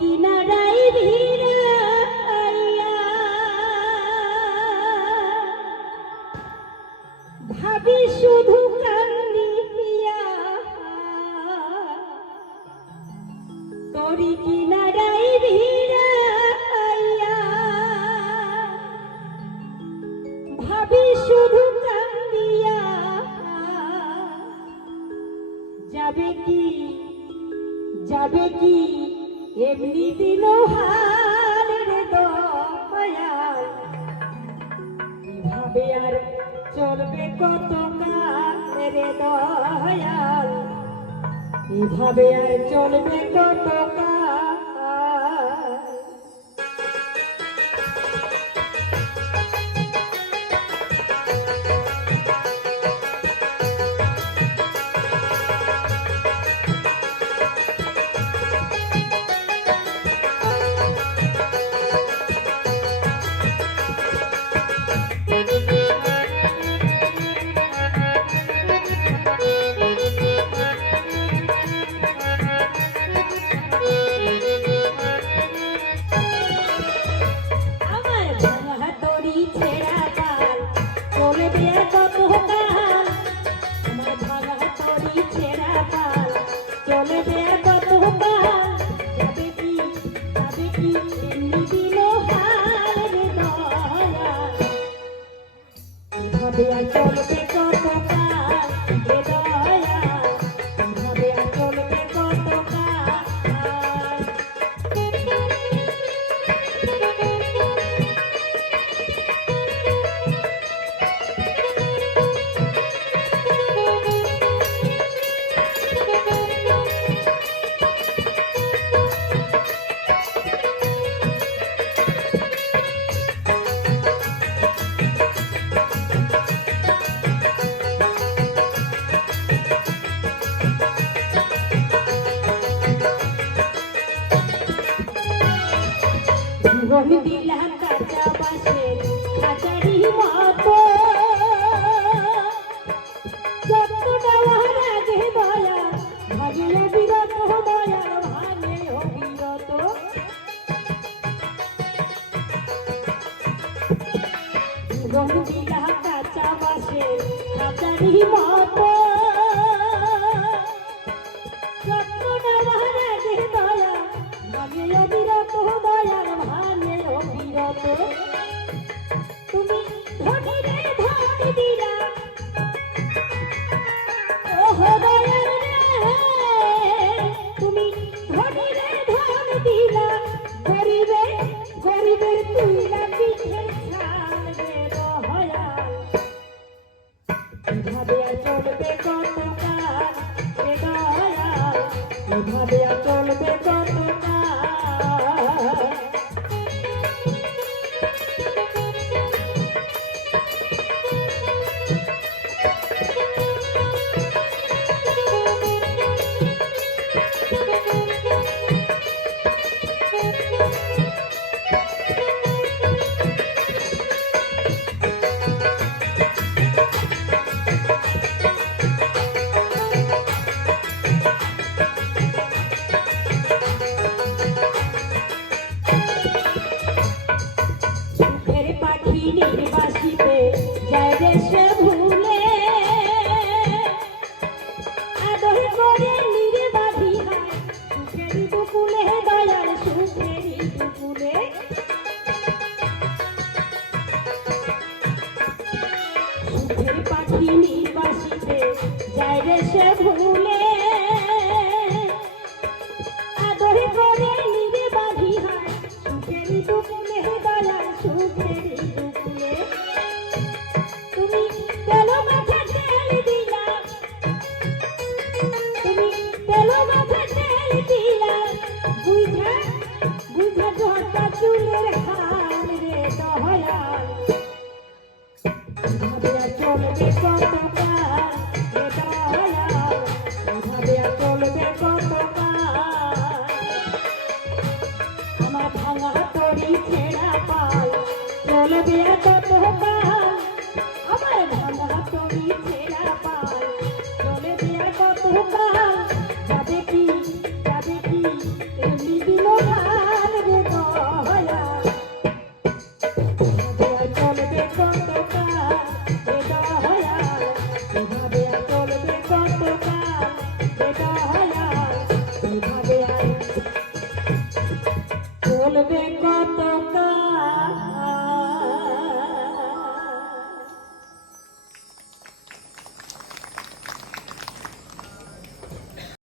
কিনারায় ভিড়া ভাবি শুধু কান্দি পিয়া। তরি কিনারায় ভিড়া ভাবি এমনি দিল হালের দয়াল। কীভাবে আর চলবে কত কালের দয়াল। আর চলবে কত কাল Happy and joyous, it's all for দিলাম কাঁচা বাসে কাঁচারি মতো যত দেওয়ার আগে দয়া ভাগিলে বিরত দয়া ভাগে অভিরত রং দিলাম কাঁচা বাসে কাঁচারি মতো যত দেওয়ার আগে Música ini ini লাগে এত মোহকাল আমার মন তুমি ছেড়া পাল। চলে যে এত কি, যাবে কি? এমনি দিল ভালো রে দয়া চলবে কতকাল? রে দয়া এভাবে চলবে কতকাল? রে দয়া